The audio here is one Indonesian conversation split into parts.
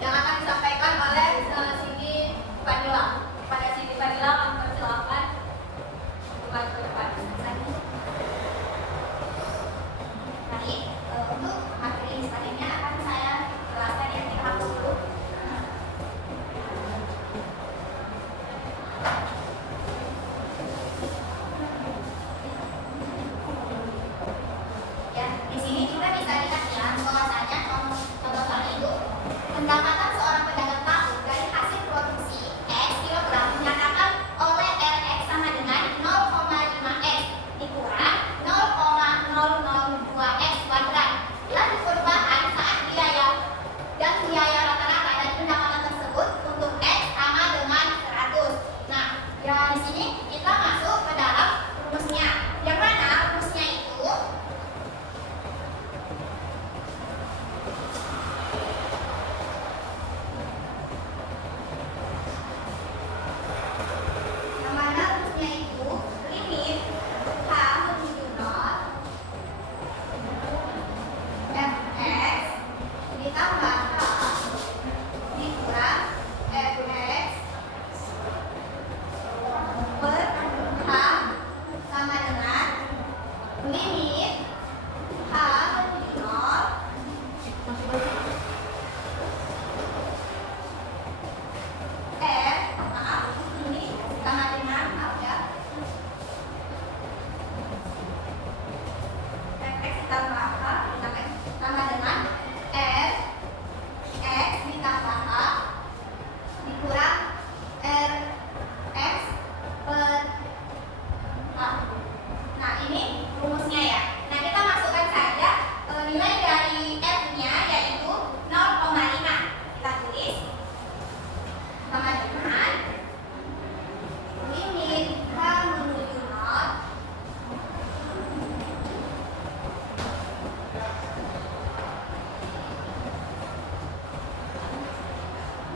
yang akan disampaikan oleh Siti Fadila. Pada Siti Fadila kami persilakan bukan ke depan. Baik, untuk materi selanjutnya akan saya jelaskan yang kita dulu. Ya, di sini juga bisa lihat ya bahwasanya contoh soal itu pendapatan seorang pedagang tahu dari hasil produksi X kilogram dinyatakan oleh RX sama dengan 0,5X dikurang 0,002 X kuadrat. Lalu perubahan saat biaya dan biaya rata-rata dari pendapatan tersebut untuk X sama dengan 100. Nah, ya di sini kita masuk ke dalam rumusnya. Yang mana rumusnya itu limit H menuju 0 Fx ditambah H dikurang Fx per H sama dengan limit H menuju 0 F, maaf, ini sama dengan maaf ya Fx ditambah H sama dengan F X ditambah H dikurang Rx per H. Nah, ini rumusnya ya. Nah, kita masukkan saja nilai dari F-nya yaitu 0,5. Kita tulis sama dengan limit H menuju 0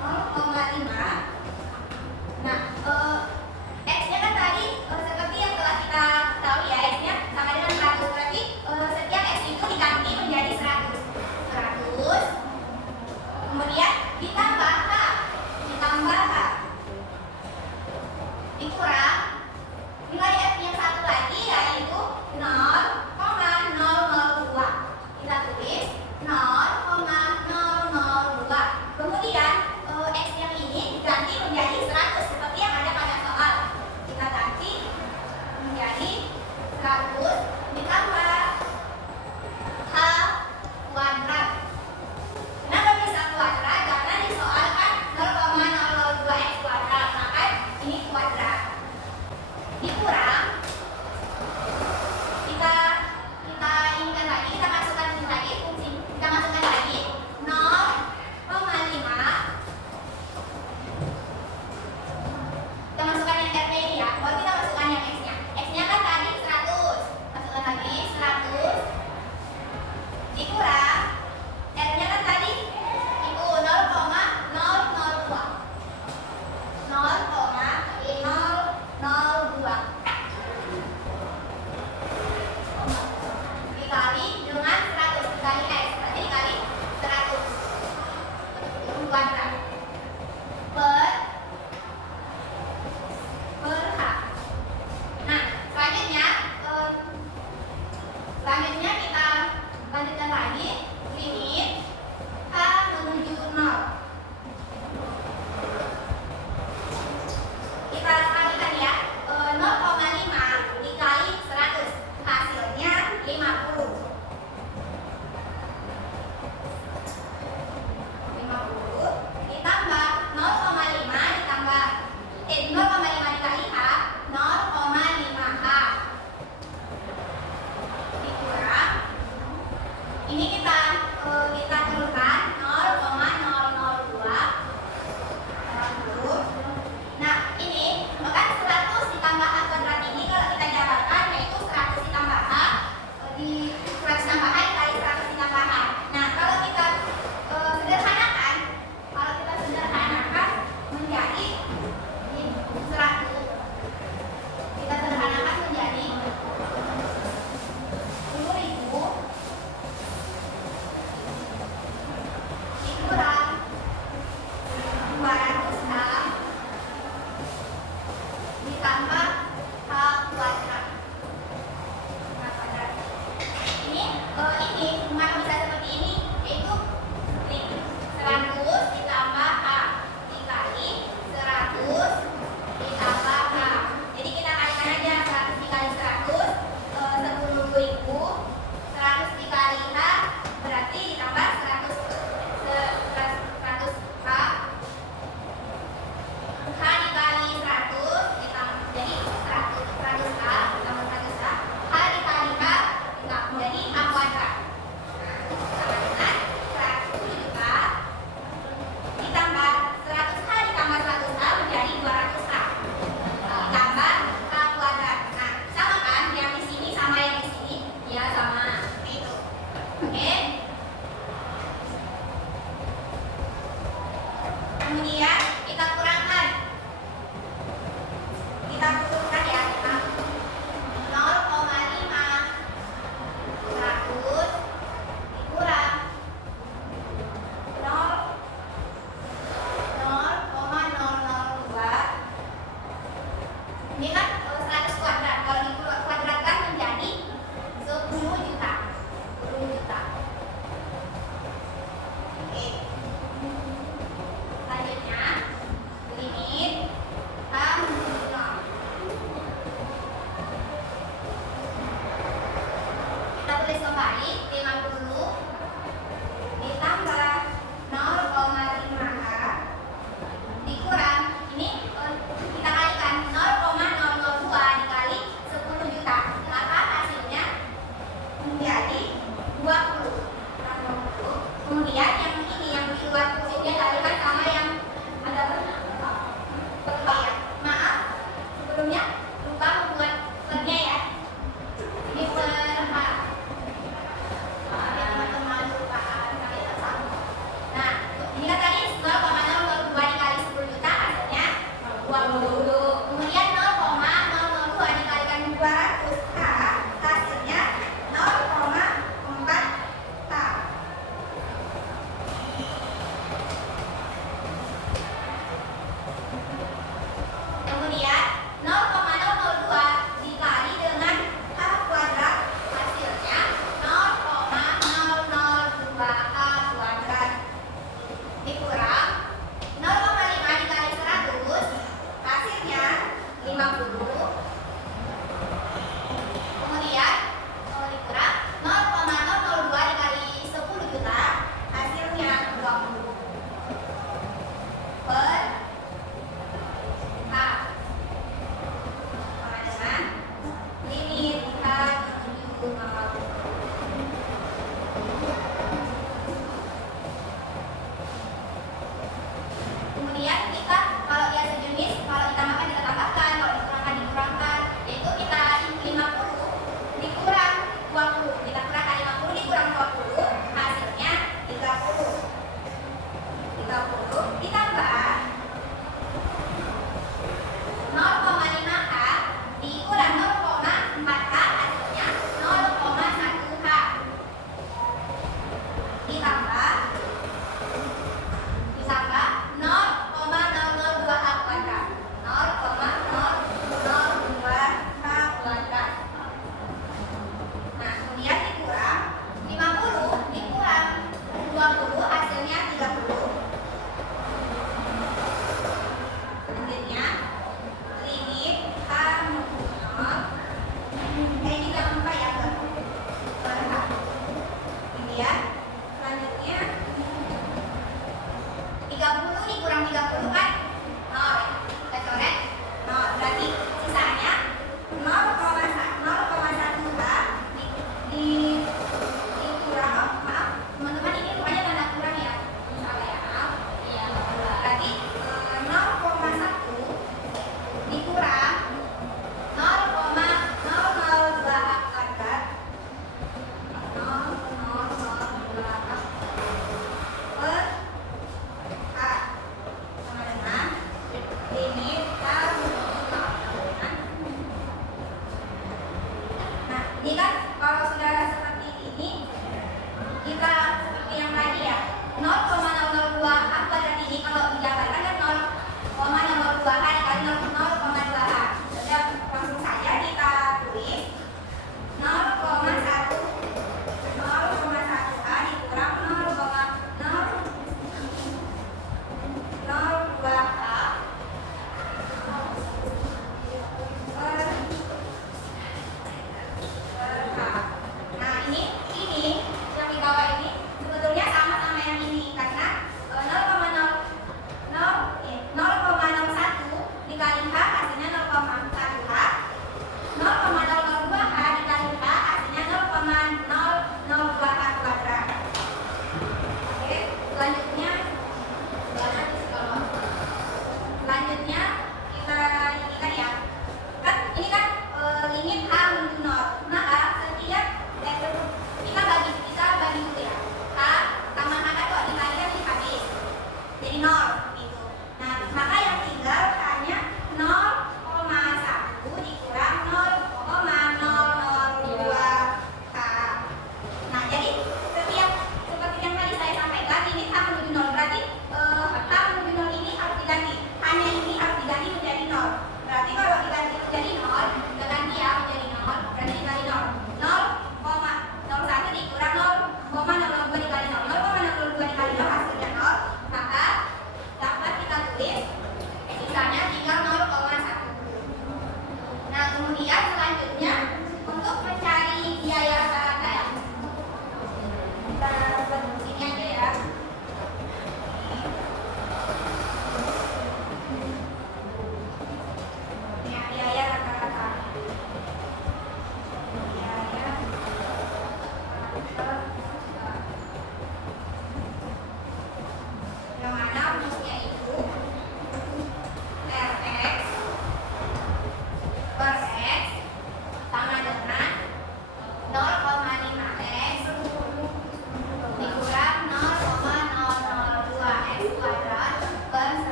0,5. Nah, X-nya kan tadi seperti yang telah kita tahu ya, X-nya sama dengan 100. Berarti setiap X itu diganti menjadi 100. Kemudian ditambah H dikurang nilai F yang satu lagi yaitu 0,002. Kita tulis 0,002. Kemudian X yang ini diganti menjadi 100 seperti yang ada pada soal. Kita ganti menjadi 100 ditambah H kuadrat. Kenapa bisa kuadrat? Karena disoalkan 0,002X kuadrat, maka ini kuadrat. Dikurang kita inikan lagi, kita masukkan lagi fungsi, kita masukkan lagi 0,5. Kita masukkan yang R ini ya, baru kita masukkan yang X-nya. X-nya kan tadi 100, masukkan lagi 100 dikurang R-nya kan tadi itu 0,002 dikali dengan 100 dikali X, berarti dikali 100 kuadrat per H. Nah, selanjutnya kita lanjutkan lagi limit H menuju 0. Kita kalikan ya, 0,5 dikali 100 hasilnya 50 ditambah 0,5 ditambah 0,5 dikali H 0,5H dikurang ini kita turunkan 0,002. Nah, ini kan 100 ditambah H kuadrat ini kalau kita jabarkan yaitu 100 ditambah H di 100 tambah H dikali 100 ditambah H. Nah, kalau kita sederhanakan menjadi 100. Kita sederhanakan menjadi 10.000 tulis kembali 50 ditambah 0,5H dikurang ini kita kalikan 0,002 dikali 10 juta, maka hasilnya menjadi 20. Kemudian yang ini yang di luar kursinya kalikan sama yang ada oh ya, maaf sebelumnya lupa membuat pernya ya. Ini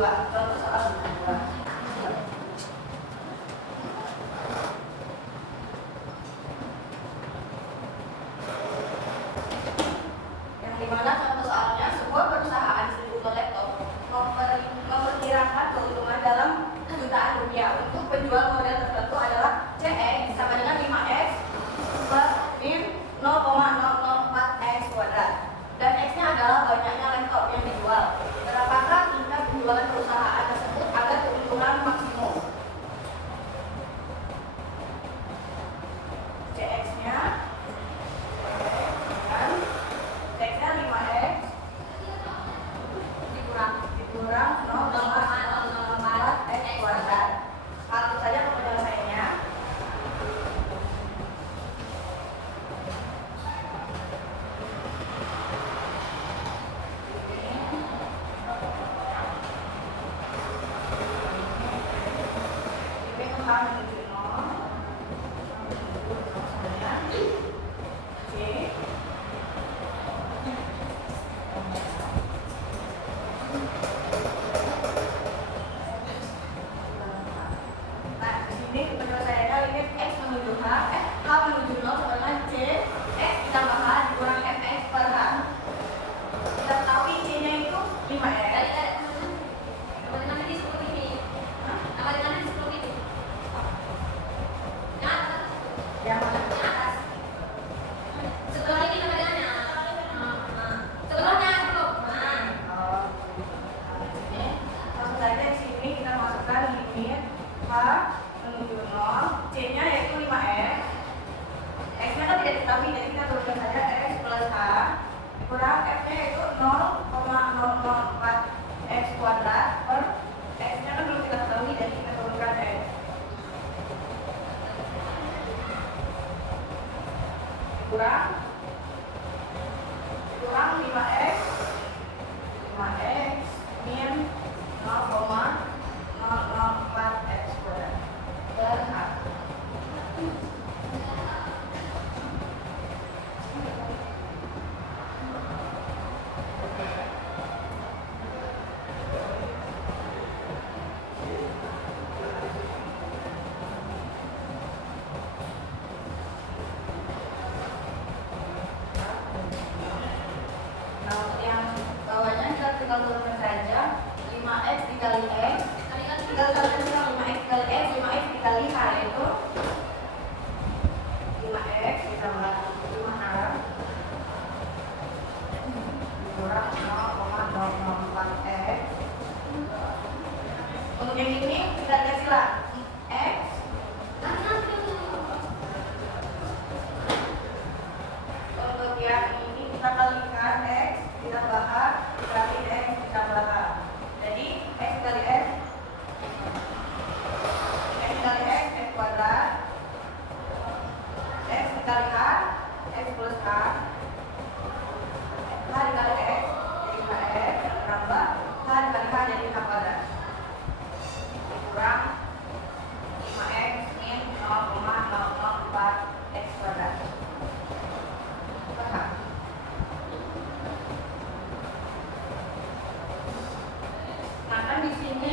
kedua, contoh soal kedua. Yang dimana contoh soalnya sebuah perusahaan distributor laptop memperkirakan keuntungan dalam jutaan rupiah untuk penjual model tertentu adalah CX sama dengan 5X per min 0,004X kuadrat, dan X-nya adalah banyaknya laptop yang dijual. Berapakah tingkat penjualan perusahaan tersebut agar keuntungan maksimum? CX-nya kan X-nya 5X dikurang 0,004X kuadrat. Langsung saja ke penyelesaiannya. H menuju 0 sama dengan C X ditambah H dikurang Fx per H. Kita ketahui C-nya itu 5X. Nama dengan ini seperti ini. Nama dengan ini seperti ini. Yang mana? Yang atas. Sebelah ini nama dengannya. Sebelumnya sebelum. Ini langsung saja di sini kita masukkan limit H menuju 0, C-nya yaitu 5X. X-nya kan tidak diketahui, jadi kita turunkan saja X plus H kurang F-nya yaitu 0,004X kuadrat per X-nya kan belum kita ketahui, jadi kita turunkan X. Kurang 5X min 0,004X kuadrat per H. Yang bawahnya kita tinggal turunkan saja 5X dikali X, tinggal kalikan 5X dikali X, 5X dikali H itu 5X ditambah 5H dikurang 0,004X. Untuk yang ini kita kasih lah X untuk yang ini kita kalikan X ditambah H dikali X ditambah H. Jadi X kali X dikali X kuadrat, X dikali H X plus H, H dikali X jadi HX ditambah H dikali H jadi H kuadrat dikurang 5X min 0,004X kuadrat per H. Nah kan di sini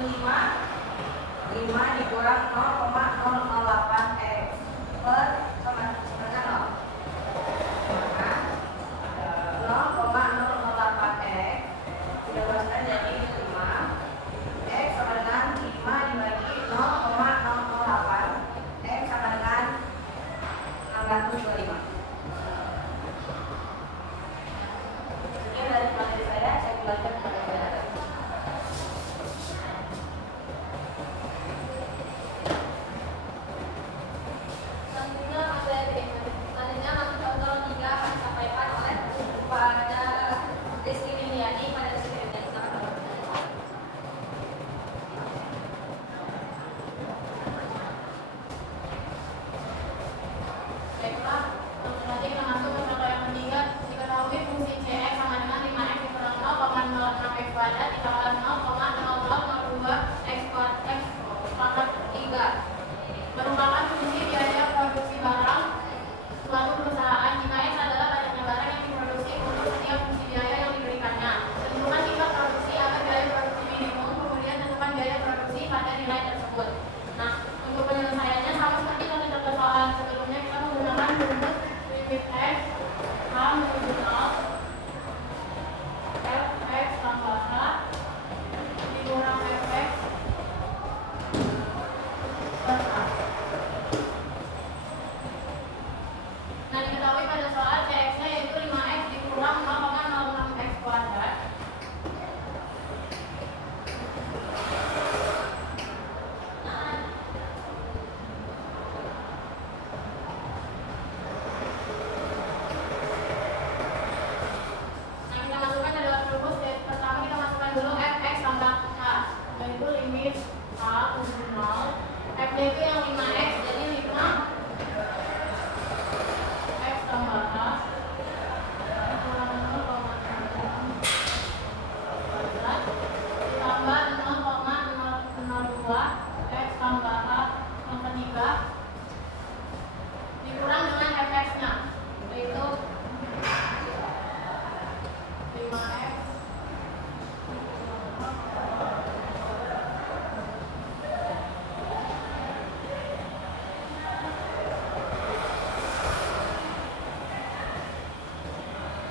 5 dikurang 0,008 X per sama dengan 0. Maka 0,008 X dibebaskan jadi 5 X sama dengan 5 dibagi 0,008 X sama dengan 625. Sekian dari materi saya kembalikan kepada saudara. Selanjutnya masuk contoh 3 akan disampaikan oleh pada Rizky Liliani pada Rizky Liliani. Silakan. Baiklah, nanti kita masuk ke contoh yang ketiga. Diketahui fungsi Cx sama dengan 5x dikurang 0,06x kuadrat ditambah 0,0002 x pangkat 3 merupakan fungsi biaya produksi barang suatu perusahaan jika x adalah banyaknya barang yang diproduksi untuk setiap fungsi biaya yang diberikannya. Tentukan tingkat produksi agar biaya produksi minimum, kemudian tentukan biaya produksi pada nilai tersebut. Nah, untuk penyelesaiannya sama seperti contoh soal sebelumnya, kita menggunakan rumus limit x h menuju 0 fx tambah h dikurang fx per h. Nah, diketahui pada soal Cx-nya yaitu 5x dikurang 0,06x kuadrat. Nah, kita masukkan ke dalam rumus. Pertama kita masukkan dulu fx tambah h, yaitu limit h menuju 0. F itu yang 5x, jadi 5 x tambah h dikurang 0,06 kuadrat ditambah 0,002 x tambah h yang ketiga dikurang dengan fx-nya, yaitu 5x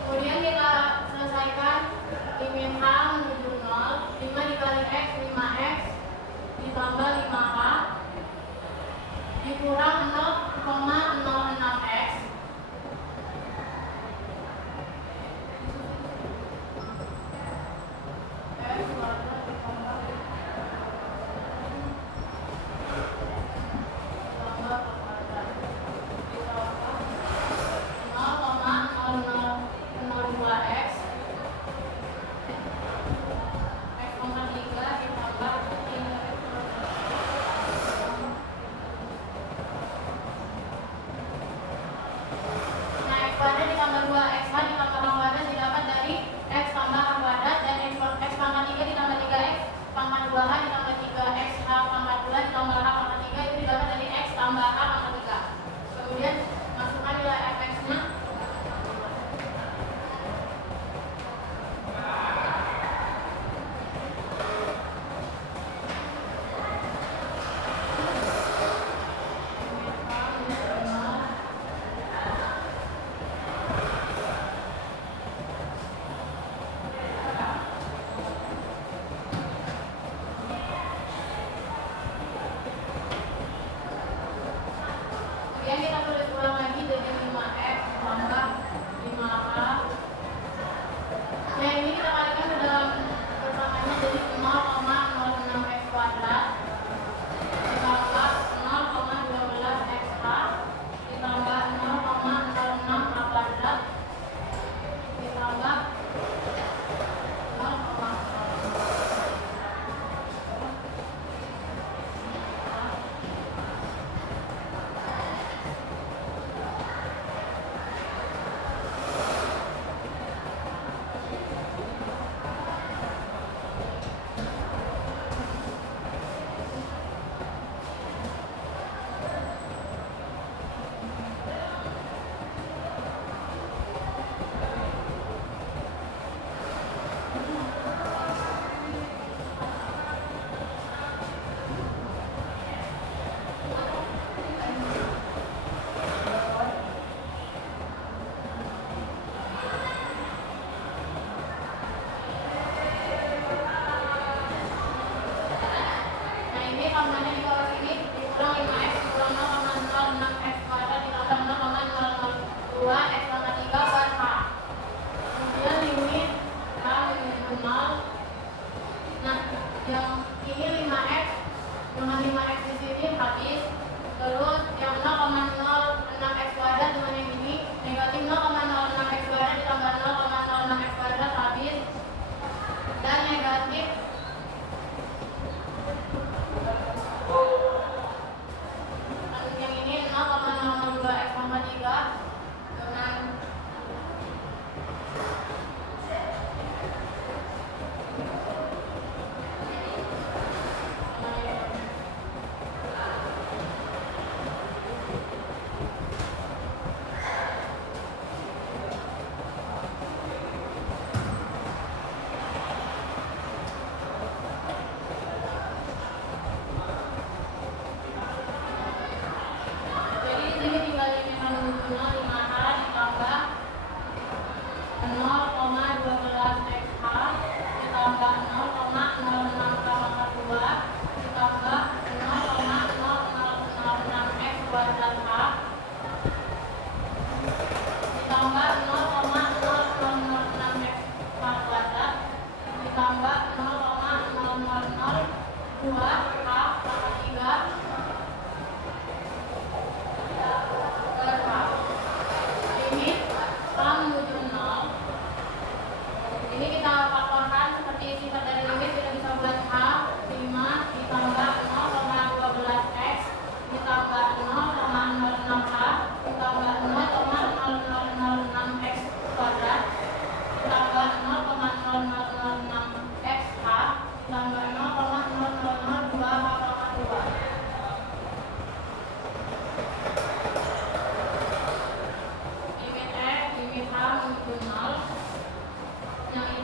kemudian kita selesaikan limit h menuju 0, 5 dikali x 5x ditambah 5h dikurang 0,06x x kuadrat ditambah 0,002x x pangkat 3 ditambah 3x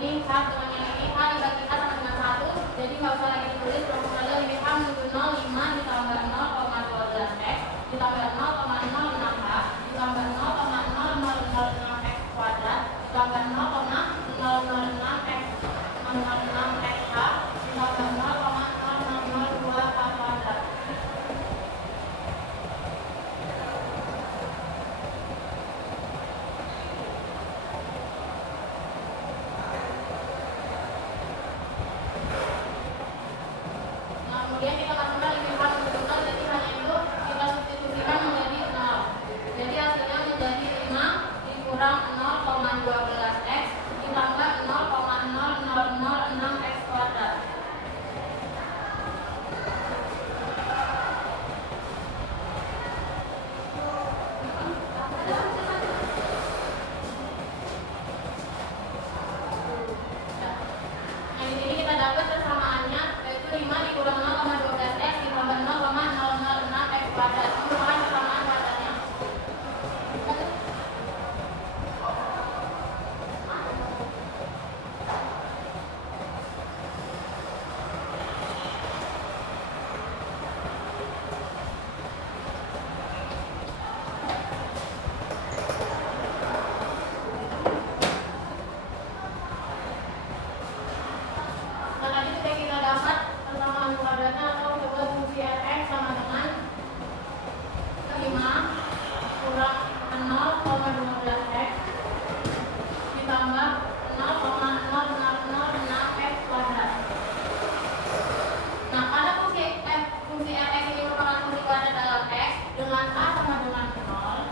ini H dengan yang ini, H dibagi H sama dengan 1, jadi nggak usah lagi ditulis, langsung aja limit H menuju 0, 5 ditambah 0,12x ditambah 0,06H ditambah 0,0006x kuadrat ditambah 0,006x 006x H ditambah 0,0002H kuadrat. Kemudian kita masukkan limit H menuju 0, jadi hanya itu kita substitusikan menjadi 0. Jadi hasilnya menjadi 5 dikurang 0,12x ditambah 0,0006x kuadrat. Nah, di sini kita dapat persamaannya yaitu 5 dikurang 0,12x ditambah 0,006x kuadrat. Ini merupakan persamaan kuadratnya. Nah, tadi sudah kita dapat persamaan kuadratnya atau coba fungsi Rx sama dengan 5 kurang 0,12x ditambah 0,0006x kuadrat. Nah, karena fungsi Rx ini merupakan fungsi kuadrat dalam X dengan A sama dengan 0,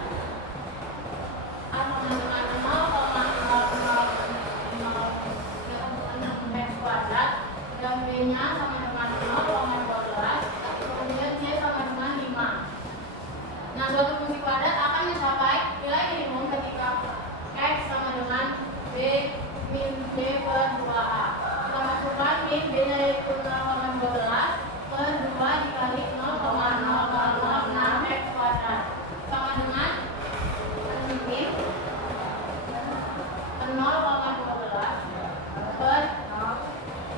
A sama dengan 0,0006x kuadrat dan B-nya sama dengan 0,12, kemudian C sama dengan 5. Nah, suatu fungsi kuadrat akan mencapai nilai minimum ketika X sama dengan B min B per 2A. Kita masukkan min B-nya yaitu 0,12 per 2 dikali 0,0006x kuadrat sama dengan min 0,12 per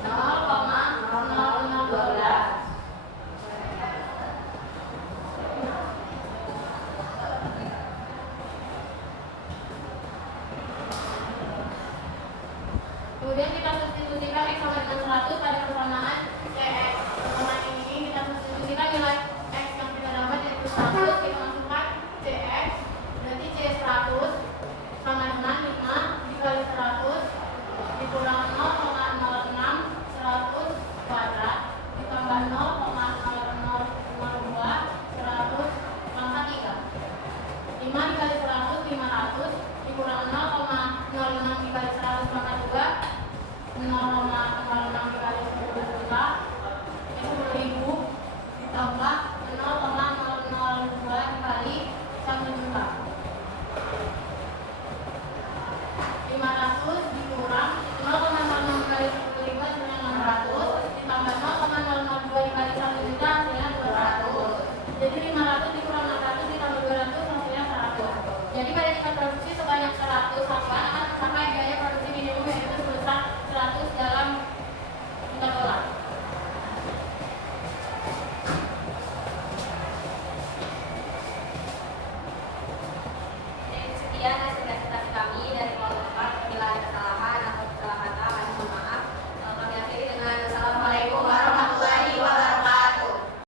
0,0012. Kemudian kita substitusikan X sama dengan 100 pada persamaan CX. Persamaan ini kita substitusikan nilai X yang kita dapat yaitu 100, kita masukkan CX, berarti C 100 sama dengan 5 dikali 100 dikurang 0,06 100 kuadrat ditambah 0,0002 100 pangkat 3. 5 dikali 100 500 dikurang 0,06 dikali 100 pangkat 2 0,06 dikali